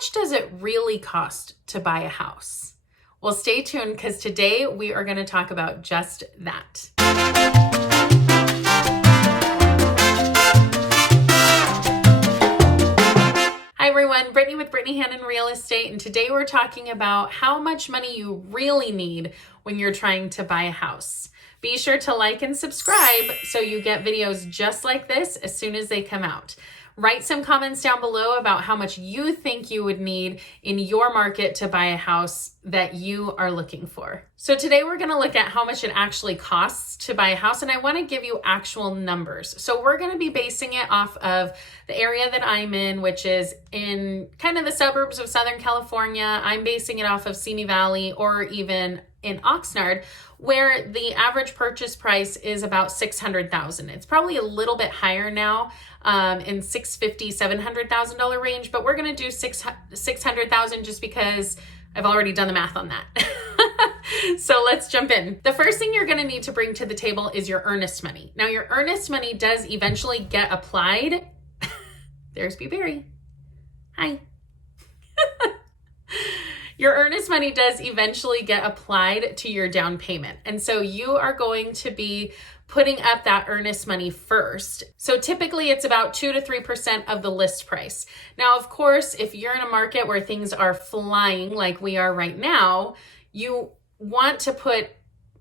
much does it really cost to buy a house? Well, stay tuned because today we are going to talk about just that. Hi everyone, Brittany with Brittany Hannon Real Estate, and today we're talking about how much money you really need when you're trying to buy a house. Be sure to like and subscribe so you get videos just like this as soon as they come out. Write some comments down below about how much you think you would need in your market to buy a house that you are looking for. So today we're going to look at how much it actually costs to buy a house, and I want to give you actual numbers. So we're going to be basing it off of the area that I'm in, which is in kind of the suburbs of Southern California. I'm basing it off of Simi Valley or even in Oxnard, where the average purchase price is about $600,000. It's probably a little bit higher now, in $650,000, $700,000 range, but we're going to do $600,000 just because I've already done the math on that. So let's jump in. The first thing you're going to need to bring to the table is your earnest money. Now, your earnest money does eventually get applied. There's B. Berry. Hi. Your earnest money does eventually get applied to your down payment. And so you are going to be putting up that earnest money first. So typically it's about 2 to 3% of the list price. Now, of course, if you're in a market where things are flying like we are right now, you want to put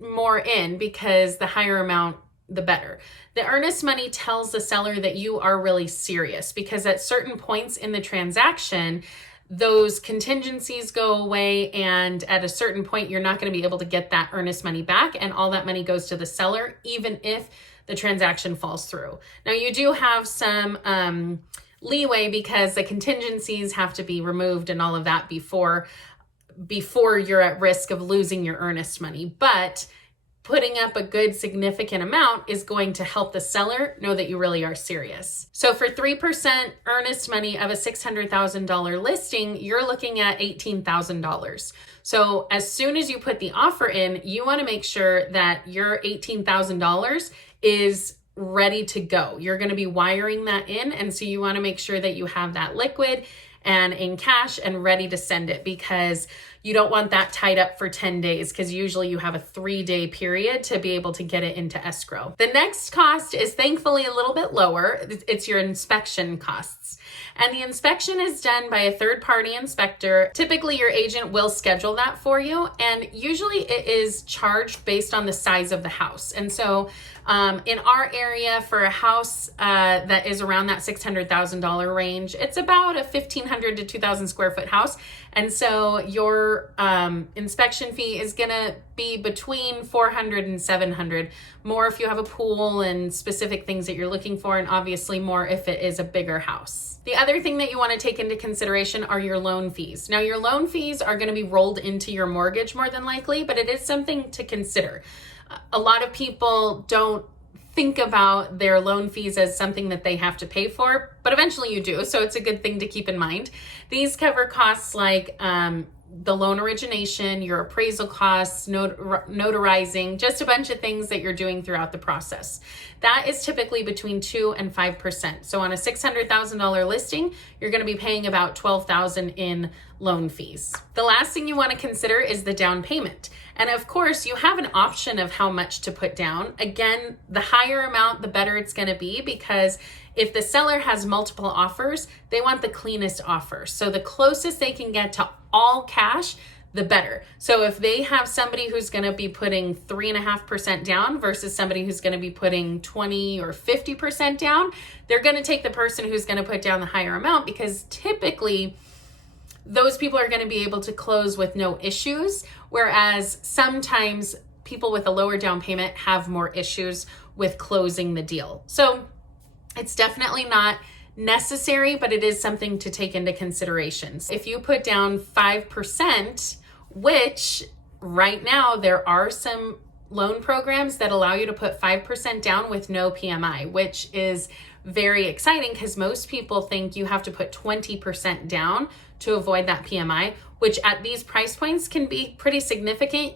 more in because the higher amount, the better. The earnest money tells the seller that you are really serious because at certain points in the transaction, those contingencies go away, and at a certain point, you're not going to be able to get that earnest money back, and all that money goes to the seller, even if the transaction falls through. Now, you do have some leeway because the contingencies have to be removed and all of that before you're at risk of losing your earnest money, but putting up a good significant amount is going to help the seller know that you really are serious. So for 3% earnest money of a $600,000 listing, you're looking at $18,000. So as soon as you put the offer in, you want to make sure that your $18,000 is ready to go. You're going to be wiring that in. And so you want to make sure that you have that liquid and in cash and ready to send it, because you don't want that tied up for 10 days because usually you have a 3-day period to be able to get it into escrow. The next cost is thankfully a little bit lower. It's your inspection costs. And the inspection is done by a third-party inspector. Typically, your agent will schedule that for you, and usually it is charged based on the size of the house. And so in our area, for a house that is around that $600,000 range, it's about a 1,500 to 2,000 square foot house. And so your inspection fee is going to be between $400 and $700, more if you have a pool and specific things that you're looking for, and obviously more if it is a bigger house. The other thing that you want to take into consideration are your loan fees. Now, your loan fees are going to be rolled into your mortgage more than likely, but it is something to consider. A lot of people don't think about their loan fees as something that they have to pay for, but eventually you do. So it's a good thing to keep in mind. These cover costs like the loan origination, your appraisal costs, notarizing, just a bunch of things that you're doing throughout the process. That is typically between 2 and 5%. So on a $600,000 listing, you're going to be paying about $12,000 in loan fees. The last thing you want to consider is the down payment. And of course, you have an option of how much to put down. Again, the higher amount, the better it's going to be, because if the seller has multiple offers, they want the cleanest offer. So the closest they can get to all cash, the better. So if they have somebody who's going to be putting 3.5% down versus somebody who's going to be putting 20 or 50% down, they're going to take the person who's going to put down the higher amount, because typically those people are going to be able to close with no issues, whereas sometimes people with a lower down payment have more issues with closing the deal. So it's definitely not necessary, but it is something to take into consideration. If you put down 5%, which right now there are some loan programs that allow you to put 5% down with no PMI, which is very exciting because most people think you have to put 20% down to avoid that PMI, which at these price points can be pretty significant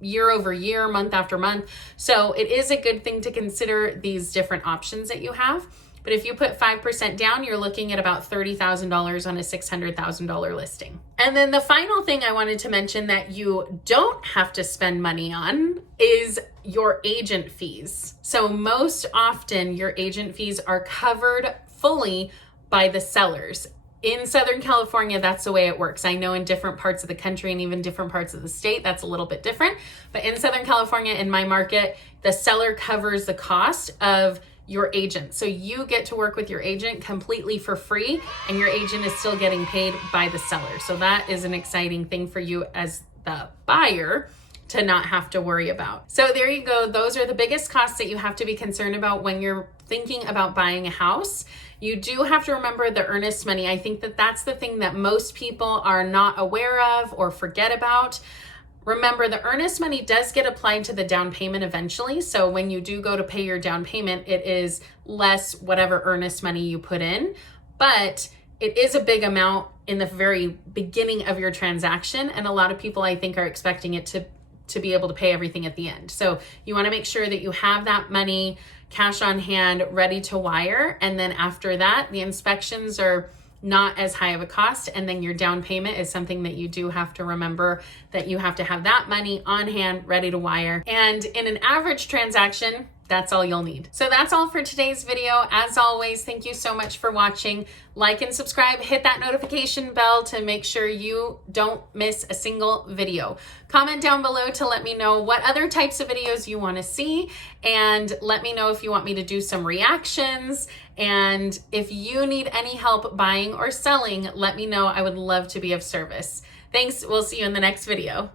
year over year, month after month. So it is a good thing to consider these different options that you have. But if you put 5% down, you're looking at about $30,000 on a $600,000 listing. And then the final thing I wanted to mention that you don't have to spend money on is your agent fees. So most often your agent fees are covered fully by the sellers. In Southern California, that's the way it works. I know in different parts of the country and even different parts of the state, that's a little bit different. But in Southern California, in my market, the seller covers the cost of your agent. So you get to work with your agent completely for free, and your agent is still getting paid by the seller. So that is an exciting thing for you as the buyer to not have to worry about. So there you go. Those are the biggest costs that you have to be concerned about when you're thinking about buying a house. You do have to remember the earnest money. I think that that's the thing that most people are not aware of or forget about. Remember, the earnest money does get applied to the down payment eventually. So when you do go to pay your down payment, it is less whatever earnest money you put in, but it is a big amount in the very beginning of your transaction. And a lot of people, I think, are expecting it to be able to pay everything at the end. So you want to make sure that you have that money cash on hand ready to wire. And then after that, the inspections are not as high of a cost. And then your down payment is something that you do have to remember that you have to have that money on hand ready to wire. And in an average transaction, that's all you'll need. So that's all for today's video. As always, thank you so much for watching. Like and subscribe, hit that notification bell to make sure you don't miss a single video. Comment down below to let me know what other types of videos you want to see, and let me know if you want me to do some reactions. And if you need any help buying or selling, let me know. I would love to be of service. Thanks. We'll see you in the next video.